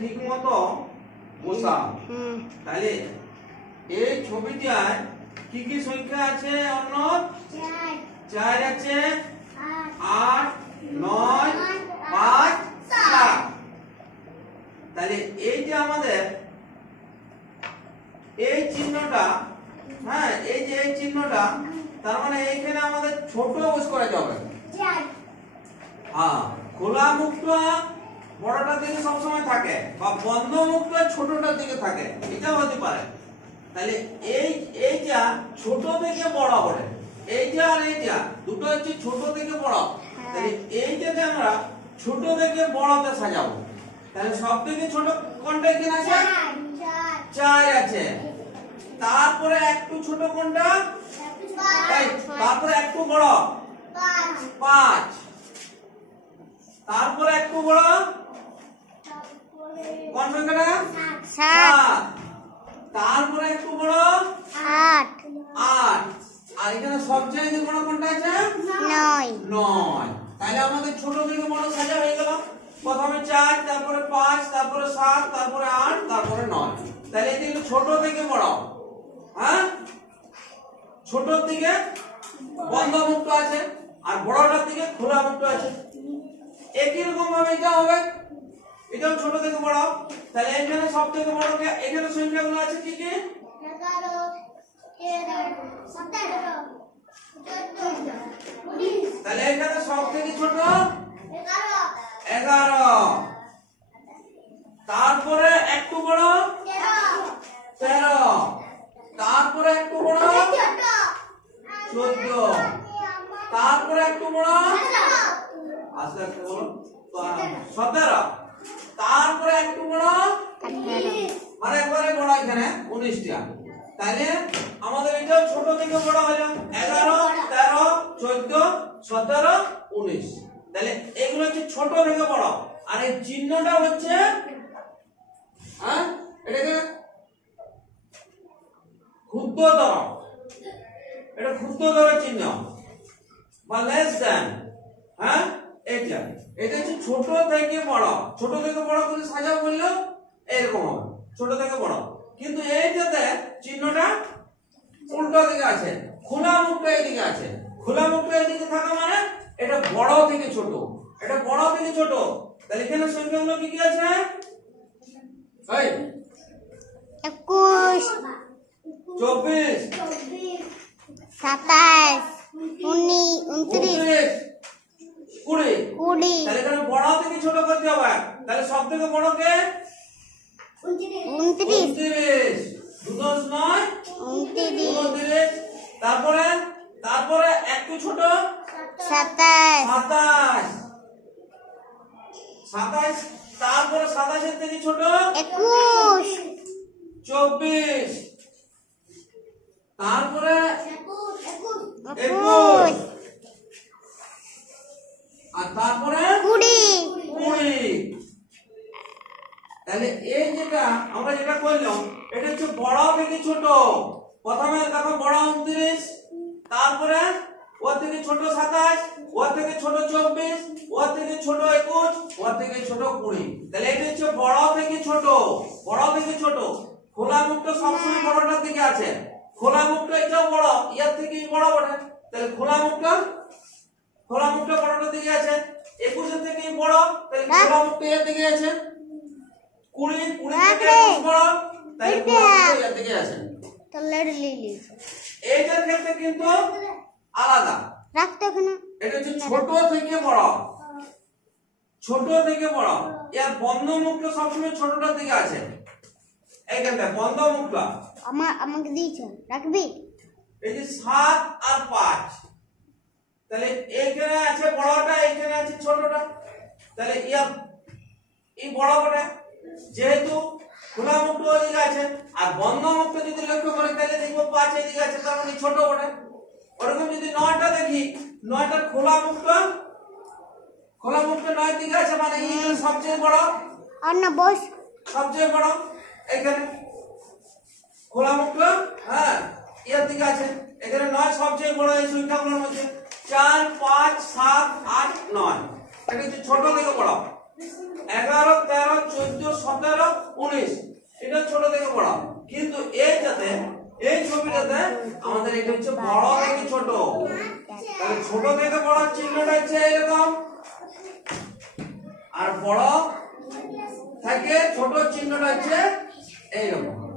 ঠিক মতো বসাও। তাহলে এই ছবিটায় কি কি সংখ্যা আছে? অন্য 4 আছে, 8, 9, 5, 7। তাহলে এই যে আমাদের এই চিহ্নটা, হ্যাঁ এই যে এই চিহ্নটা, তার মানে এইখানে আমাদের ছোট বস করা যাবে। হ্যাঁ, খোলা মুখটা বড়টার দিকে সবসময় থাকে, বা বন্ধ মুখটা ছোটটার দিকে থাকে, এটা হতে পারে। তাহলে এইটা ছোট থেকে বড় হবে, এইটা আর এইটা দুটো হচ্ছে ছোট থেকে বড়। তাহলে এইটাকে আমরা ছোট থেকে বড়তে সাজাবো। তাহলে সব থেকে ছোট কোনটা এখানে আছে? 4 আছে। তারপরে একটু ছোট কোনটা? তারপরে একটু বড় 5। তারপরে একটু বড় কোন সংখ্যাটা? 7। তারপরে একটু বড় 8। আর এখানে সবচেয়ে বড় কোনটা আছে? 9। তাহলে আমাদের ছোট থেকে বড় সাজা হয়ে গেল। প্রথমে 4, তারপরে 5, তারপরে 7, তারপরে 8, তারপরে 9। তাহলে এটা হলো ছোট থেকে বড়। হ্যাঁ, ছোটর দিকে বন্ধ মুক্ত আছে আর বড়টার দিকে খোলা মুক্ত আছে। একই রকম ভাবে এটা হবে, এটাও ছোট থেকে বড়। তাহলে এখানে সব থেকে বড় এখানে সংখ্যাগুলো আছে কি কি? 11, 13, 17, 14, 15। তাহলে এখানে সব থেকে ছোট 11। তারপরে একটু বড় 13। তারপরে একটু বড় 14। তারপরে একটু বড় আস্তে আস্তে বলো 17। তারপরে একটু বড় মানে একবারে বড় এখানে 19টা। তাহলে আমাদের এটাও ছোট থেকে বড় হলো 11, 13, 14, 17, 19। তাহলে এগুলো হচ্ছে ছোট থেকে বড়। আর এই চিহ্নটা হচ্ছে, হ্যাঁ এটাকে ক্ষুদ্রতর, এটা ক্ষুদ্রতর চিহ্ন বা লেস দ্যান। হ্যাঁ, এটা হচ্ছে ছোট থেকে বড়। ছোট থেকে বড় করে সাজা বললো এরকম হবে, ছোট থেকে বড়। কিন্তু এইটাতে চিহ্নটা উল্টো দিকে আছে, খোলা মুখটা এইদিকে আছে। খোলা মুখটা এইদিকে থাকা মানে এটা বড় থেকে ছোট, এটা বড় থেকে ছোট। তাহলে এখানে সংখ্যাগুলো কি কি আছে? 21, 24, 27, 29, 20। তাহলে এখানে বড় থেকে ছোট করতে হবে। তাহলে সব থেকে বড় কে? 29। 2 × 9 29। তারপরে একটু ছোট 27। তারপরে 27 এর থেকে ছোট 21, 24। তারপরে 21, আর তারপরে 20। তাহলে এই যেটা আমরা যেটা করলাম এটা হচ্ছে বড় থেকে ছোট। প্রথমে দেখো বড় 29, তারপরে ওর থেকে ছোট 27, ওর থেকে ছোট 24, ওর থেকে ছোট 21, ওর থেকে ছোট 20। তাহলে এটা হচ্ছে বড় থেকে ছোট, বড় থেকে ছোট। খোলা মুখটা সবসময় বড়টার দিকে আছে। খোলা মুখটা এটাও বড়, এর থেকে বড় বটে। তাহলে খোলা মুখটা বড়টার দিকে আছে। 21 এর থেকে বড়, তাহলে খোলা মুখটা এর দিকে আছে। 20 থেকে 21 বড়, তাহলে খোলা মুখটা এর দিকে আছে। এইটার ক্ষেত্রে কিন্তু আলাদা। এটা হচ্ছে ছোট থেকে বড়, ছোট থেকে বড়। এর বন্ধ মুখটা সবসময় ছোটটার দিকে আছে। এইখানটা বন্ধ মুখটা আমাকে দিয়েছ, রাখবি? এই যে 7 আর 5, তাহলে এইখানে আছে বড়টা, এইখানে আছে ছোটটা। তাহলে এই বড় বড় যেহেতু খোলা মুখটা ওইদিকে আছে, আর বন্ধ মুখটা যদি লক্ষ্য করি তাহলে দেখবো 5 এদিকে আছে, তার মানে ছোট বড়। ওরকম যদি 9টা দেখি, 9টার খোলা মুখটা 9 দিকে আছে, মানে এই সবচেয়ে বড়। আর না বস, সবচেয়ে বড় এখানে খোলা মুখটা, হ্যাঁ এর দিকে আছে। এখানে 9 সবচেয়ে বড় এই সংখ্যাগুলোর মধ্যে। 4, 5, 7, 8, 9 এটা হচ্ছে ছোট থেকে বড়। 11 13 14 17 19 এটা ছোট থেকে বড় কিন্তু এইটাতে এই ছবিটাতে আমাদের এটা হচ্ছে বড় থেকে ছোট তাহলে ছোট থেকে বড় চিহ্নটা হচ্ছে এরকম আর বড় থেকে ছোট চিহ্নটা হচ্ছে এইরকম